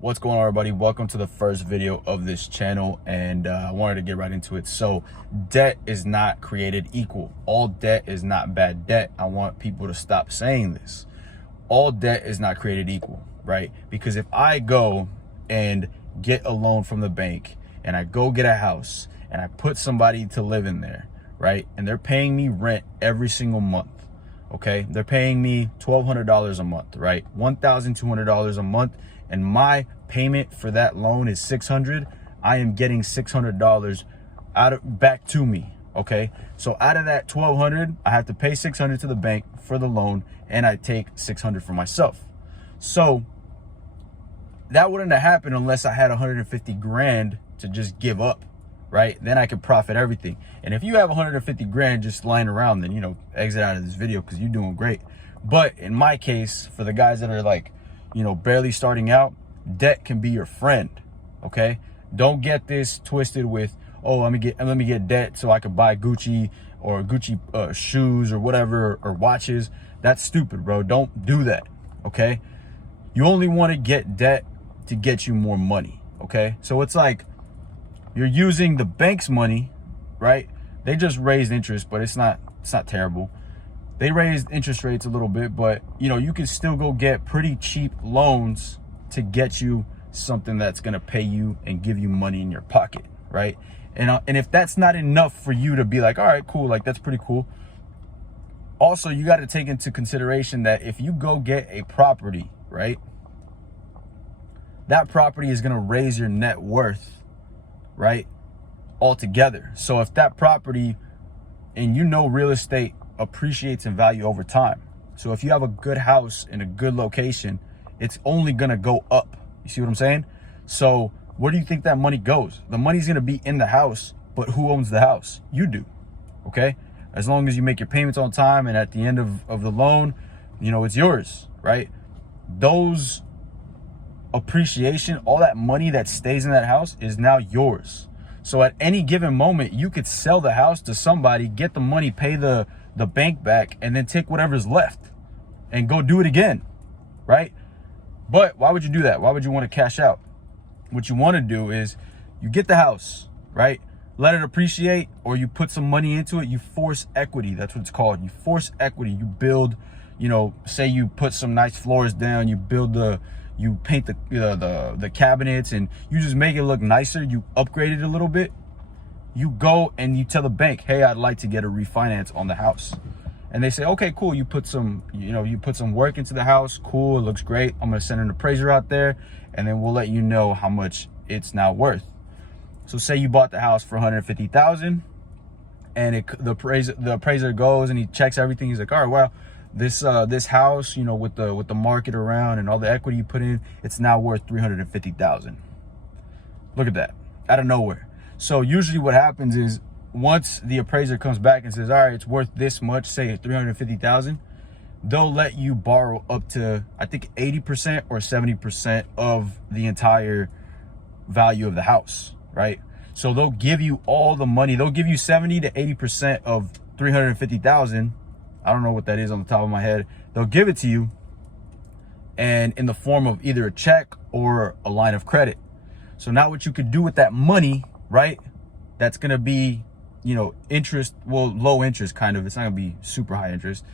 What's going on, everybody? Welcome to the first video of this channel, and I wanted to get right into it. So debt is not created equal. All debt is not bad debt. I want people to stop saying this. All debt is not created equal, right? Because if I go and get a loan from the bank and I go get a house and I put somebody to live in there, right? And they're paying me rent every single month. Okay, they're paying me $1,200 a month, right? $1,200 a month, and my payment for that loan is $600. I am getting $600 back to me. Okay, so out of that $1,200, I have to pay $600 to the bank for the loan, and I take $600 for myself. So that wouldn't have happened unless I had 150 grand to just give up. Right? Then I could profit everything. And if you have 150 grand just lying around, then, you know, exit out of this video because you're doing great. But in my case, for the guys that are like, you know, barely starting out, debt can be your friend. Okay? Don't get this twisted with, oh, let me get debt so I can buy Gucci or Gucci shoes or whatever, or watches. That's stupid, bro. Don't do that. Okay? You only want to get debt to get you more money. Okay? So it's like, you're using the bank's money, right? They just raised interest, but it's not terrible. They raised interest rates a little bit, but you know, you can still go get pretty cheap loans to get you something that's gonna pay you and give you money in your pocket, right? And if that's not enough for you to be like, all right, cool, like that's pretty cool. Also, you got to take into consideration that if you go get a property, right, that property is gonna raise your net worth, right, altogether. So if that property, and you know real estate appreciates in value over time, so if you have a good house in a good location, it's only gonna go up. You see what I'm saying? So where do you think that money goes? The money's gonna be in the house, but who owns the house? You do. Okay, as long as you make your payments on time, and at the end of the loan, you know, it's yours, right? Those appreciation, all that money that stays in that house is now yours. So at any given moment, you could sell the house to somebody, get the money, pay the bank back, and then take whatever's left and go do it again, right? But why would you do that? Why would you want to cash out? What you want to do is you get the house, right? Let it appreciate, or you put some money into it. You force equity. That's what it's called. You force equity. You build, you know, say you put some nice floors down, you paint the cabinets, and you just make it look nicer. You upgrade it a little bit. You go and you tell the bank, hey, I'd like to get a refinance on the house. And they say, okay, cool. You put some work into the house. Cool. It looks great. I'm going to send an appraiser out there, and then we'll let you know how much it's now worth. So say you bought the house for $150,000, and the appraiser goes and he checks everything. He's like, all right, well, this house, you know, with the market around and all the equity you put in, it's now worth $350,000. Look at that, out of nowhere. So usually what happens is, once the appraiser comes back and says, all right, it's worth this much, say $350,000, they'll let you borrow up to, I think, 80% or 70% of the entire value of the house, right? So they'll give you all the money. They'll give you 70 to 80% of $350,000. I don't know what that is on the top of my head. They'll give it to you, and in the form of either a check or a line of credit. So now what you could do with that money, right? That's going to be, you know, interest, well, low interest kind of. It's not going to be super high interest.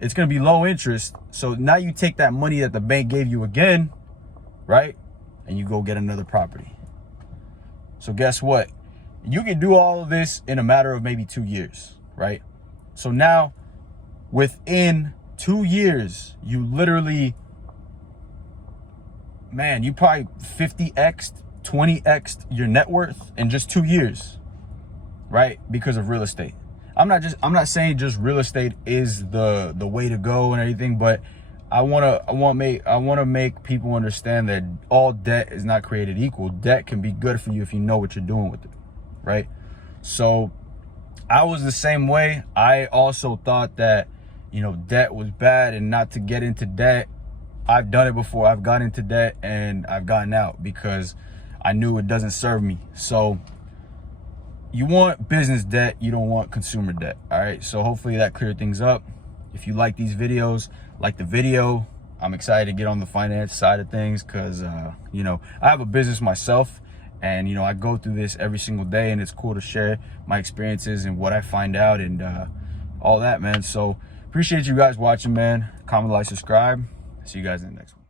It's going to be low interest. So now you take that money that the bank gave you again, right? And you go get another property. So guess what? You can do all of this in a matter of maybe 2 years, right? So now, within 2 years, you literally, man, you probably 50x'd, 20x'd your net worth in just 2 years, right? Because of real estate. I'm not saying just real estate is the way to go and everything, but I want to make people understand that all debt is not created equal. Debt can be good for you if you know what you're doing with it, right? So I was the same way. I also thought that, you know, debt was bad and not to get into debt. I've done it before. I've gotten into debt and I've gotten out because I knew it doesn't serve me. So you want business debt, you don't want consumer debt. All right, so hopefully that cleared things up. If you like these videos, like the video, I'm excited to get on the finance side of things because, you know, I have a business myself, and, you know, I go through this every single day, and it's cool to share my experiences and what I find out and all that, man. So appreciate you guys watching, man. Comment, like, subscribe. See you guys in the next one.